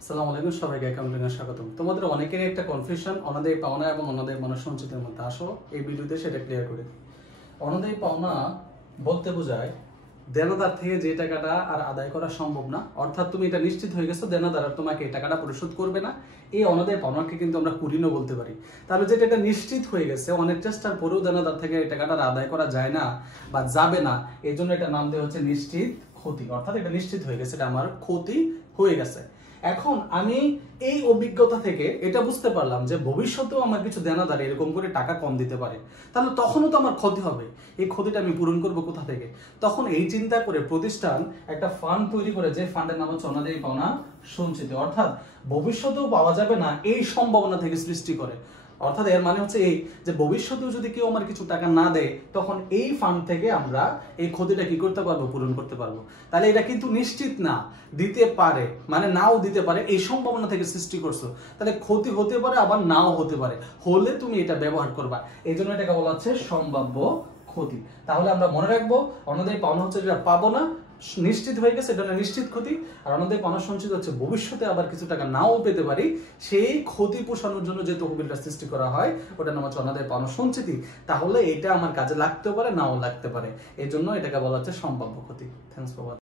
আসসালামু আলাইকুম, সবাইকে অ্যাকাউন্টিং এ স্বাগতম। তোমাদের অনেকেরই একটা কনফিউশন অনাদায়ী পাওনা এবং অনাদায়ী পাওনা সঞ্চিতির মধ্যে। আসো এই ভিডিওতে সেটা ক্লিয়ার করে দিই। অনাদায়ী পাওনা বলতে বোঝায় দেনাদার থেকে যে টাকাটা আর আদায় করা সম্ভব না, অর্থাৎ তুমি এটা নিশ্চিত হয়ে গেছো দেনাদার আর তোমাকে এই টাকাটা পরিশোধ করবে না। এই অনাদায়ী পাওনাকে কিন্তু আমরা কুঋণও বলতে পারি। তাহলে যেটা এটা নিশ্চিত হয়ে গেছে, অনেক চেষ্টার পরেও দেনাদার থেকে এই টাকাটা আদায় করা যায় না বা যাবে না, এই জন্য এটা নাম দেওয়া হচ্ছে নিশ্চিত ক্ষতি। অর্থাৎ এটা নিশ্চিত হয়ে গেছে, এটা আমার ক্ষতি হয়ে গেছে। এখন আমি এই অভিজ্ঞতা থেকে এটা বুঝতে পারলাম যে ভবিষ্যতেও আমার কিছু দেনাদার এরকম করে টাকা কম দিতে পারে, তাহলে তখনও তো আমার ক্ষতি হবে। এই ক্ষতিটা আমি পূরণ করবো কোথা থেকে? তখন এই চিন্তা করে প্রতিষ্ঠান একটা ফান্ড তৈরি করে, যে ফান্ডের নাম হচ্ছে অনাদায়ী পাওনা সঞ্চিতি। অর্থাৎ ভবিষ্যতেও পাওয়া যাবে না এই সম্ভাবনা থেকে সৃষ্টি করে। অর্থাৎ এর মানে হচ্ছে এই যে ভবিষ্যতেও যদি কেউ আমার কিছু টাকা না দেয়, তখন এই ফান্ড থেকে আমরা এই ক্ষতিটা কি করতে পারবো? পূরণ করতে পারবো। তাহলে এটা কিন্তু নিশ্চিত না, দিতে পারে মানে নাও দিতে পারে, এই সম্ভাবনা থেকে সৃষ্টি করছো। তাহলে ক্ষতি হতে পারে আবার নাও হতে পারে, হলে তুমি এটা ব্যবহার করবা। এই জন্য এটাকে বলা হচ্ছে সম্ভাব্য ক্ষতি। তাহলে আমরা মনে রাখবো অনাদায়ী পাওনা হচ্ছে যেটা পাবো না, নিশ্চিত হয়ে গেছে, এটা নিশ্চিত ক্ষতি। আর অনাদায়ী পাওনা সঞ্চিত হচ্ছে ভবিষ্যতে আবার কিছু টাকা নাও পেতে পারি, সেই ক্ষতি পোষানোর জন্য যে তহবিলটা সৃষ্টি করা হয় ওটার নাম হচ্ছে অনাদায়ী পাওনা সঞ্চিতি। তাহলে এটা আমার কাজে লাগতেও পারে নাও লাগতে পারে, এই জন্য এটাকে বলা হচ্ছে সম্ভাব্য ক্ষতি। Thanks for watching.